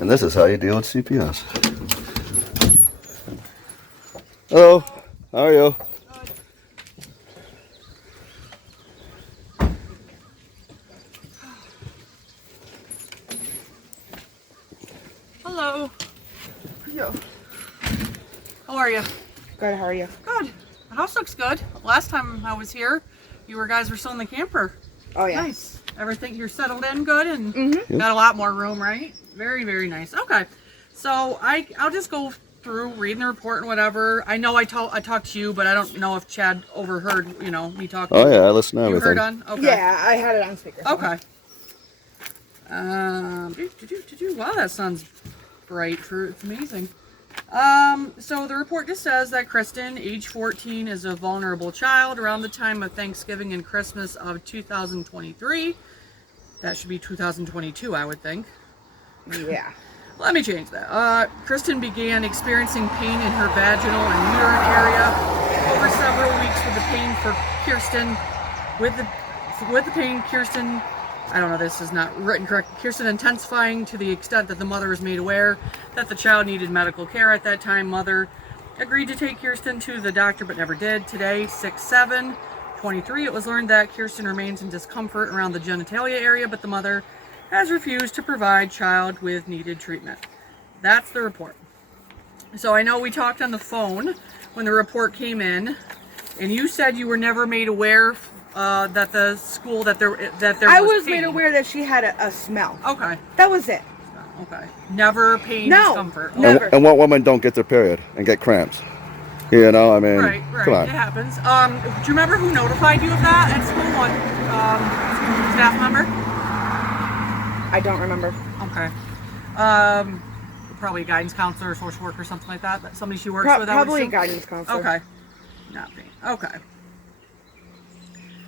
And this is how you deal with CPS. Hello, how are you? Hello. Yo. How are you? Good, how are you? Good. The house looks good. Last time I was here, you guys were still in the camper. Oh, yeah. Nice. Everything, you're settled in good and Mm-hmm. got a lot more room, right? Very, very nice. Okay. So I'll just go through reading the report and whatever. I know I talked to you, but I don't know if Chad overheard, me talking. Oh yeah, I listen to You everything. heard on? Okay. Yeah, I had it on speaker. Okay. Wow, that sounds bright. It's amazing. So the report just says that Kristen, age 14, is a vulnerable child around the time of Thanksgiving and Christmas of 2023. That should be 2022, I would think. Yeah. Let me change that. Kristen began experiencing pain in her vaginal and uterine area over several weeks with the pain for Kirsten. With the pain, Kirsten, I don't know, this is not written correct. Kirsten intensifying to the extent that the mother was made aware that the child needed medical care. At that time, mother agreed to take Kirsten to the doctor but never did. Today, 6/7/23, it was learned that Kirsten remains in discomfort around the genitalia area, but the mother has refused to provide child with needed treatment. That's the report. So I know we talked on the phone when the report came in, and you said you were never made aware that the school that there I was was pain. made aware that she had a smell. Okay. That was it. Okay. Never pain, No. discomfort. No. Never. And what women don't get their period and get cramps? You know, I mean, Right. come on. It happens. Do you remember who notified you of that at school? What staff member? I don't remember. Okay. Probably a guidance counselor or social worker or something like that. That somebody she works with. I would Probably a assume? guidance counselor. Okay. Not me. Okay.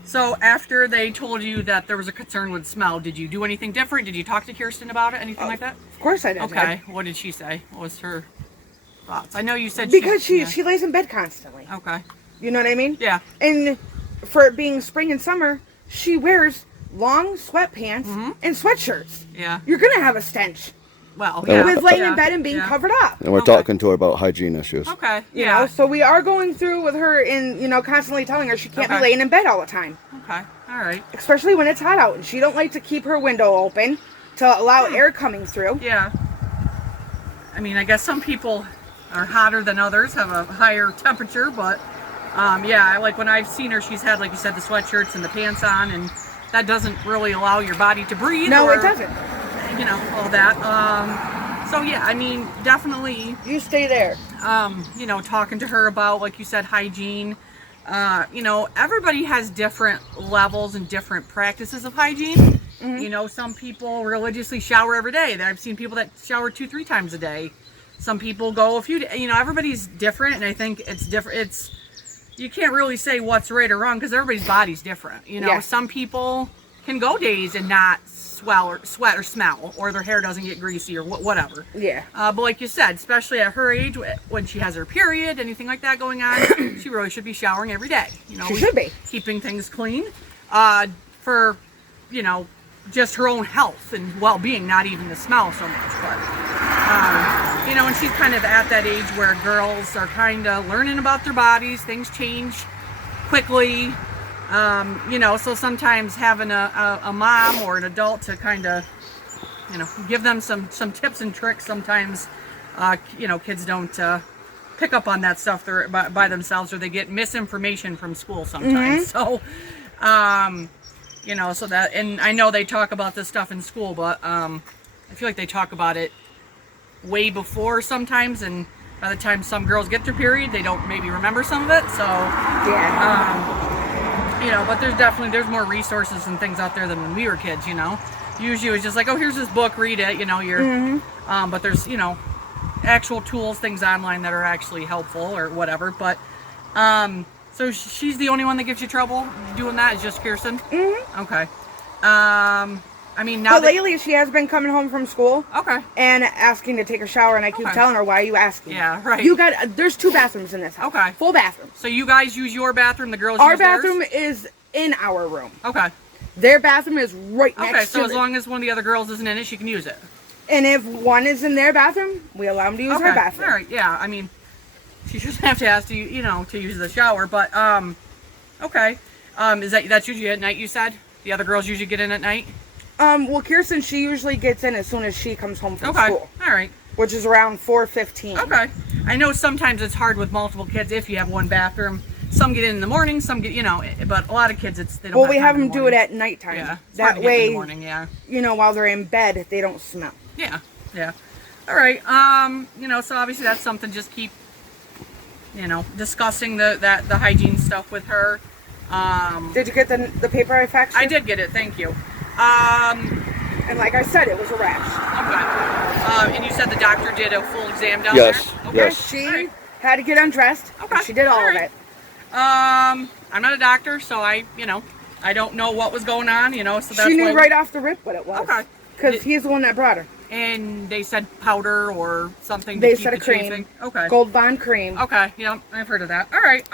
So after they told you that there was a concern with smell, did you do anything different? Did you talk to Kirsten about it? Anything like that? Of course I did. Okay. What did she say? What was her thoughts? I know you said Because yeah. she lays in bed constantly. Okay. You know what I mean? Yeah. And for it being spring and summer, she wears long sweatpants and sweatshirts. Yeah. You're going to have a stench. Well, Yeah. With laying yeah, in bed and being yeah. covered up. And we're Okay. talking to her about hygiene issues. Okay. You Yeah. know, so we are going through with her and, constantly telling her she can't be Okay. laying in bed all the time. Okay. All right. Especially when it's hot out. And she don't like to keep her window open to allow air coming through. Yeah. I mean, I guess some people are hotter than others, have a higher temperature, but yeah, like when I've seen her, she's had, like you said, the sweatshirts and the pants on, and that doesn't really allow your body to breathe. No, or, it doesn't. All that. So yeah, I mean, definitely, You stay there. talking to her about, like you said, hygiene. Everybody has different levels and different practices of hygiene. Mm-hmm. Some people religiously shower every day. I've seen people that shower 2-3 times a day. Some people go a few days. Everybody's different, and I think it's different. You can't really say what's right or wrong because everybody's body's different. Yeah. Some people can go days and not sweat or smell, or their hair doesn't get greasy or whatever. Yeah. But like you said, especially at her age, when she has her period, anything like that going on, she really should be showering every day. She should be. Keeping things clean for, just her own health and well-being, not even the smell so much. But, and she's kind of at that age where girls are kind of learning about their bodies. Things change quickly. So sometimes having a mom or an adult to kind of, give them some tips and tricks. Sometimes, kids don't pick up on that stuff by themselves, or they get misinformation from school sometimes. So, so that, and I know they talk about this stuff in school, but I feel like they talk about it way before sometimes, and by the time some girls get their period, they don't maybe remember some of it. So, Yeah. but there's more resources and things out there than when we were kids, Usually it was just like, oh, here's this book, read it, but there's, actual tools, things online that are actually helpful or whatever. But, so she's the only one that gives you trouble doing that, is just Kirsten? Mm-hmm. Okay. I mean, now But lately she has been coming home from school. Okay. And asking to take a shower, and I keep Okay. telling her, why are you asking? Yeah, right. There's 2 bathrooms in this house. Okay. Full bathrooms. So you guys use your bathroom, the girls Our use theirs? bathroom is in our room. Okay. Their bathroom is right next Okay, to so as it. long as one of the other girls isn't in it, she can use it. And if one is in their bathroom, we allow them to use our bathroom. All right. Yeah. I mean, she shouldn't have to ask to use the shower, but okay. That's usually at night? You said the other girls usually get in at night. Well, Kirsten, she usually gets in as soon as she comes home from school. All right. Which is around 4:15. Okay. I know sometimes it's hard with multiple kids if you have one bathroom. Some get in the morning, some get, but a lot of kids, they don't. Well, we have them do it at nighttime. Yeah. That way, in the morning, yeah. While they're in bed, they don't smell. Yeah. Yeah. All right. So obviously that's something. Just keep, discussing the hygiene stuff with her. Did you get the paper I faxed you? I did get it. Thank you. And like I said, it was a rash. Okay. And you said the doctor did a full exam down Yes. there? Okay. Yes. She had to get undressed. Okay. She did all of it. I'm not a doctor, so I don't know what was going on, so that's She knew why right off the rip what it was. Okay. Because he's the one that brought her. And they said powder or something They to keep said the a cream. chafing. Okay. Gold Bond cream. Okay, yeah, I've heard of that. All right.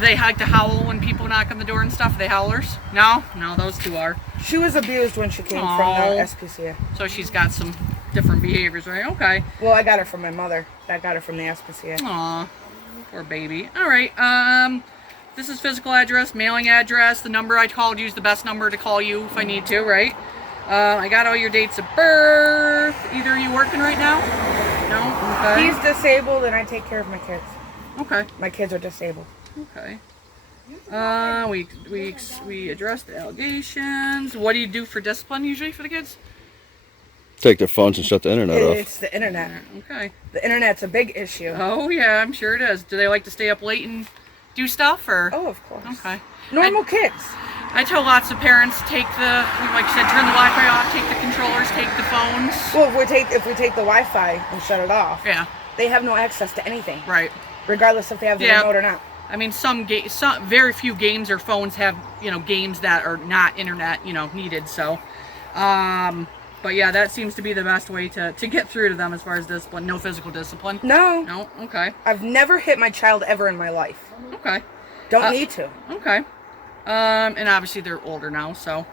They like to howl when people knock on the door and stuff. They howlers? No, those two are. She was abused when she came from the SPCA. So she's got some different behaviors, right? Okay. Well, I got her from my mother. I got her from the SPCA. Aw, poor baby. All right. This is physical address, mailing address. The number I called you is the best number to call you if I need to, right? I got all your dates of birth. Either are you working right now? No? Okay. He's disabled and I take care of my kids. Okay. My kids are disabled. Okay. We addressed the allegations. What do you do for discipline usually for the kids? Take their phones and shut the internet off. It's the internet. Okay. The internet's a big issue. Oh yeah, I'm sure it is. Do they like to stay up late and do stuff, or? Oh, of course. Okay. Normal kids. I tell lots of parents like you said, turn the Wi-Fi off, take the controllers, take the phones. Well, if we take the Wi-Fi and shut it off, Yeah. they have no access to anything, Right. regardless if they have the Yeah. remote or not. I mean, some very few games or phones have games that are not internet needed. So, but yeah, that seems to be the best way to get through to them as far as discipline. No physical discipline. No. No. Okay. I've never hit my child ever in my life. Okay. Don't need to. Okay. And obviously they're older now, so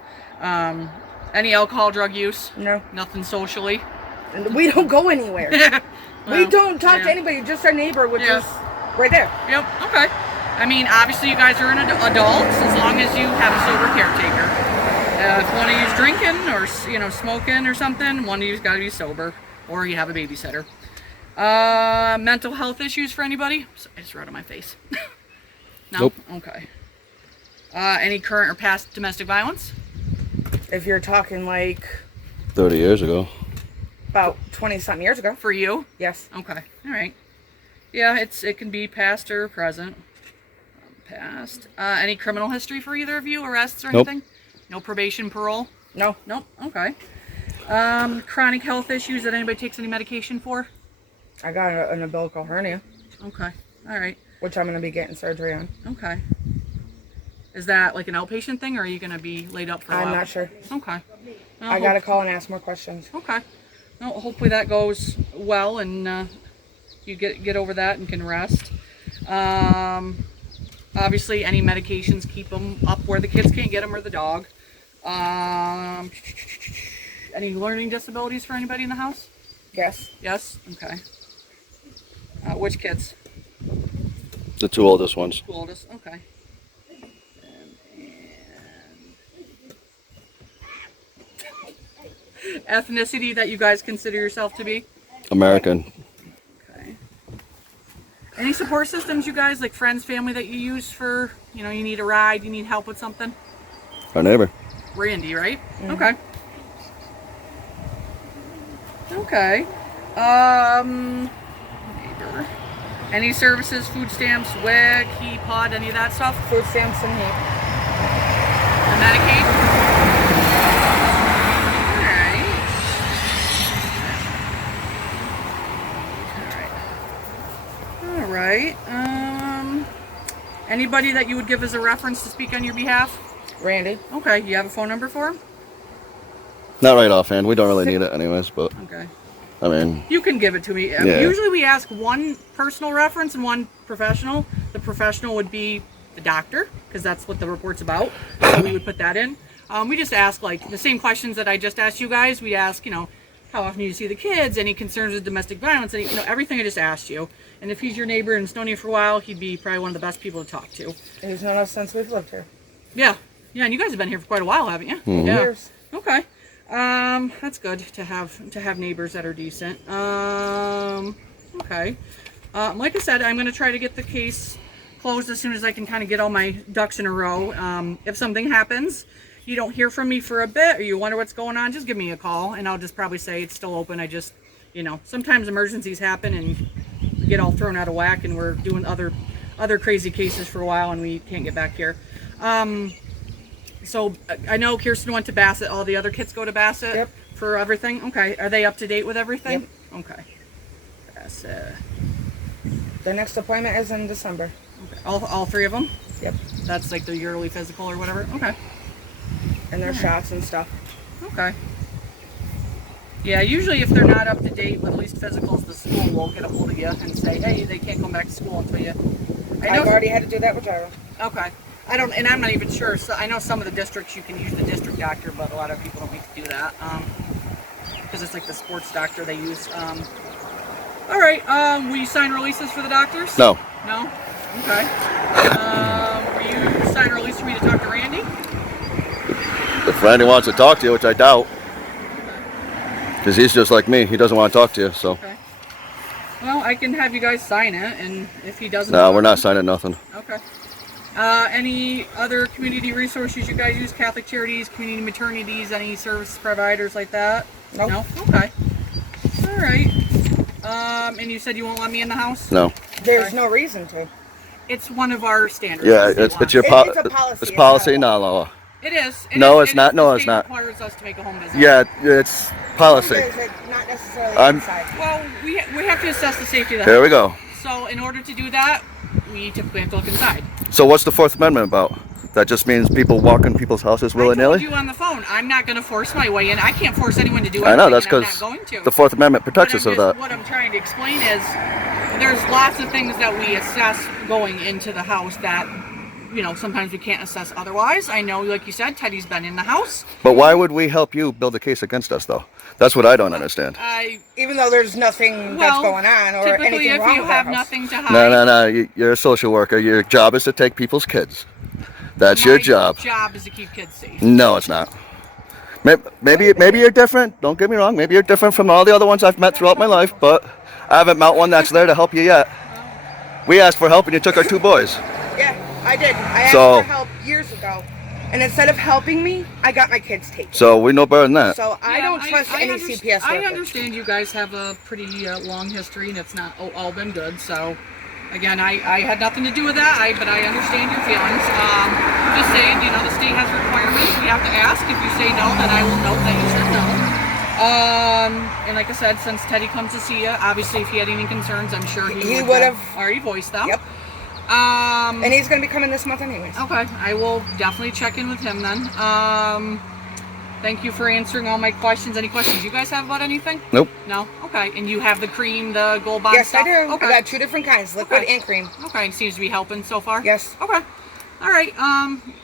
any alcohol, drug use? No. Nothing socially? We don't go anywhere. We Well, don't talk to yeah. anybody, just our neighbor, which Yeah. is right there. Yep. Okay. I mean, obviously you guys are adults as long as you have a sober caretaker. If one of you's drinking or smoking or something, one of you's got to be sober, or you have a babysitter. Mental health issues for anybody? I just wrote on my face. No. Nope. Okay. Any current or past domestic violence? If you're talking like 30 years ago. about 20-something years ago. For you? Yes. Okay. All right. Yeah, it can be past or present. Past. Any criminal history for either of you? Arrests or Nope. anything? No probation, parole? No. Nope. Okay. Chronic health issues that anybody takes any medication for? I got an umbilical hernia, Okay. All right. which I'm going to be getting surgery on. Okay. Is that like an outpatient thing, or are you going to be laid up for a while? I'm not sure. Okay. Well, I got to call and ask more questions. Okay. Well, hopefully that goes well and you get over that and can rest. Obviously, any medications, keep them up where the kids can't get them or the dog. Any learning disabilities for anybody in the house? Yes. Yes? Okay. Which kids? The two oldest ones. Two oldest? Okay. Ethnicity that you guys consider yourself to be? American. Okay. Any support systems you guys, like friends, family that you use for, you need a ride, you need help with something? Our neighbor. Randy, right? Mhm. Okay. Okay. Neighbor. Any services, food stamps, WIC, HEPOD, any of that stuff? Food stamps and heat. And Medicaid? All right. Anybody that you would give as a reference to speak on your behalf? Randy. Okay. You have a phone number for him? Not right offhand. We don't really need it anyways, but Okay. I mean, You can give it to me. Yeah. Usually we ask one personal reference and one professional. The professional would be the doctor, because that's what the report's about. So we would put that in. We just ask like the same questions that I just asked you guys. We ask, how often do you see the kids? Any concerns with domestic violence? Any, everything I just asked you. And if he's your neighbor and has known you for a while, he'd be probably one of the best people to talk to. He's known us since we've lived here. Yeah. Yeah, and you guys have been here for quite a while, haven't you? Mhm. Yeah. Years. Okay. That's good to have neighbors that are decent. Okay. Like I said, I'm going to try to get the case closed as soon as I can kind of get all my ducks in a row. If something happens, you don't hear from me for a bit, or you wonder what's going on, just give me a call, and I'll just probably say it's still open. I just, sometimes emergencies happen and we get all thrown out of whack, and we're doing other crazy cases for a while, and we can't get back here. So I know Kirsten went to Bassett. All the other kids go to Bassett. Yep. For everything. Okay. Are they up to date with everything? Yep. Okay. Bassett. Their next appointment is in December. Okay. All three of them? Yep. That's like the yearly physical or whatever? Okay. And their shots and stuff. Okay. Yeah, usually if they're not up to date with at least physicals, the school will get a hold of you and say, hey, they can't come back to school until you... I've already had to do that with Gyro. Okay. And I'm not even sure. So I know some of the districts you can use the district doctor, but a lot of people don't need to do that. Because it's like the sports doctor they use. All right. Will you sign releases for the doctors? No. No? Okay. Will you sign a release for me to talk to Randy? If Randy wants to talk to you, which I doubt, because he's just like me, he doesn't want to talk to you. So. Okay. Well, I can have you guys sign it, and if he doesn't... No, we're not signing nothing. Okay. Any other community resources you guys use? Catholic Charities, community maternities, any service providers like that? Nope. No? Okay. All right. And you said you won't let me in the house? No. There's no reason to. It's one of our standards. Yeah, the it's state your law. It's a policy, It's it's policy, not a not law. It is. No, is, it's not. No, the it's state not. requires us to make a home visit. Yeah, it's policy. Is it not necessarily I'm- inside? Well, we have to assess the safety of the Here house. we go. So in order to do that, we typically have to look inside. So what's the Fourth Amendment about? That just means people walk in people's houses I told willy-nilly? you on the phone, I'm not going to force my way in. I can't force anyone to do I anything. know, that's and I'm because not going to. the Fourth Amendment protects But us of that. What I'm trying to explain is there's lots of things that we assess going into the house that, sometimes we can't assess otherwise. I know, like you said, Teddy's been in the house. But why would we help you build a case against us, though? That's what I don't understand. Even though there's nothing that's going on or typically anything if wrong you with our have house. nothing to hide. No. You're a social worker. Your job is to take people's kids. That's your job. My job is to keep kids safe. No, it's not. Maybe you're different. Don't get me wrong. Maybe you're different from all the other ones I've met throughout my life, but I haven't met one that's there to help you yet. We asked for help and you took our 2 boys. Yeah, I did. I asked So- for help years ago. And instead of helping me, I got my kids taken. So we know better than that. So I don't trust any CPS worker. I understand you guys have a pretty long history, and it's not all been good. So, again, I had nothing to do with that, but I understand your feelings. Just saying, the state has requirements. We have to ask. If you say no, then I will note that you said no. And like I said, since Teddy comes to see you, obviously, if he had any concerns, I'm sure he would have already voiced them. Yep. And he's going to be coming this month anyways. Okay, I will definitely check in with him then. Thank you for answering all my questions. Any questions you guys have about anything? Nope. No? Okay. And you have the cream, the Gold Bond Yes, stuff? I do. Okay. I got 2 different kinds, liquid and cream. Okay, seems to be helping so far? Yes. Okay. All right.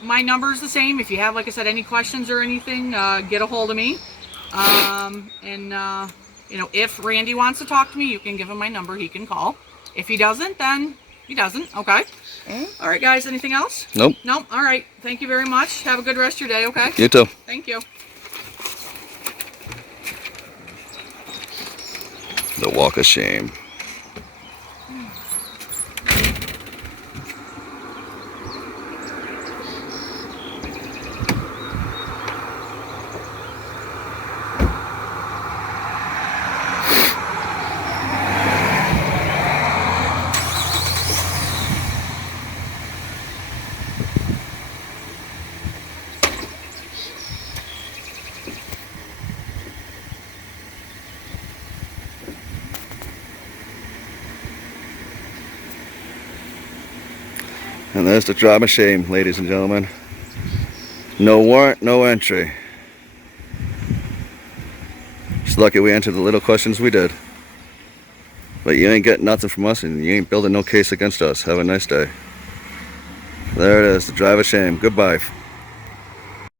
My number is the same. If you have, like I said, any questions or anything, get a hold of me. If Randy wants to talk to me, you can give him my number. He can call. If he doesn't, then he doesn't. Okay. All right, guys. Anything else? Nope. Nope. All right. Thank you very much. Have a good rest of your day. Okay. You too. Thank you. The walk of shame. And there's the drama shame, ladies and gentlemen. No warrant, no entry. Just lucky we answered the little questions we did. But you ain't getting nothing from us and you ain't building no case against us. Have a nice day. There it is, the drive of shame. Goodbye.